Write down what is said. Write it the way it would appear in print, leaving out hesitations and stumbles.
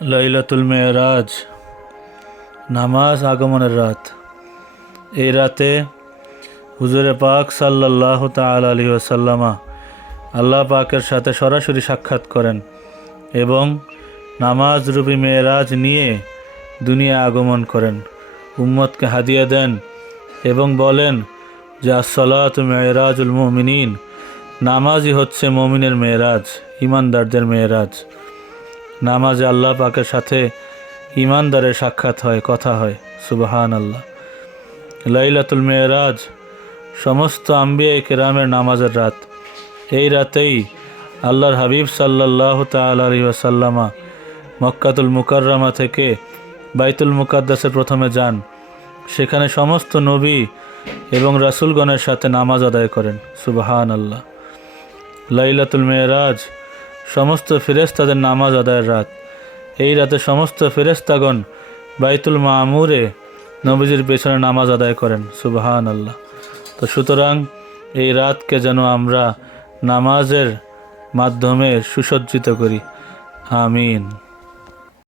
লাইলাতুল মেরাজ, নামাজ আগমনের রাত। এই রাতে হুজুরে পাক সাল্লাল্লাহু তাআলা আলাইহি ওয়াসাল্লামা আল্লাহ পাকের সাথে সরাসরি সাক্ষাৎ করেন এবং নামাজ রূপী মেরাজ নিয়ে দুনিয়া আগমন করেন, উম্মতকে হাদিয়া দেন এবং বলেন যে আসসালাতু মেরাজুল মুমিনিন, নামাজই হচ্ছে মুমিনের মেরাজ, ইমানদারদের মেরাজ। নামাজে আল্লাহ পাকের সাথে ইমানদারের সাক্ষাৎ হয়, কথা হয়। সুবহান আল্লাহ। লাইলাতুল মেরাজ সমস্ত আম্বিয়া কেরামের নামাজের রাত। এই রাতেই আল্লাহর হাবিব সাল্লাল্লাহু তাআলা আলাইহি ওয়াসাল্লামা মক্কাতুল মুকাররমা থেকে বাইতুল মুকাদ্দাসে প্রথমে যান। সেখানে সমস্ত নবী এবং রাসূলগণের সাথে নামাজ আদায় করেন। সুবহান আল্লাহ। লাইলাতুল মেরাজ সমস্ত ফেরেশতাদের নামাজ আদায়ের রাত। এই রাতে সমস্ত ফেরেশতাগণ বাইতুল মামুরে নবীজির পেছনে নামাজ আদায় করেন। সুবহান আল্লাহ। তো সুতরাং এই রাতকে যেন আমরা নামাজের মাধ্যমে সুসজ্জিত করি। আমিন।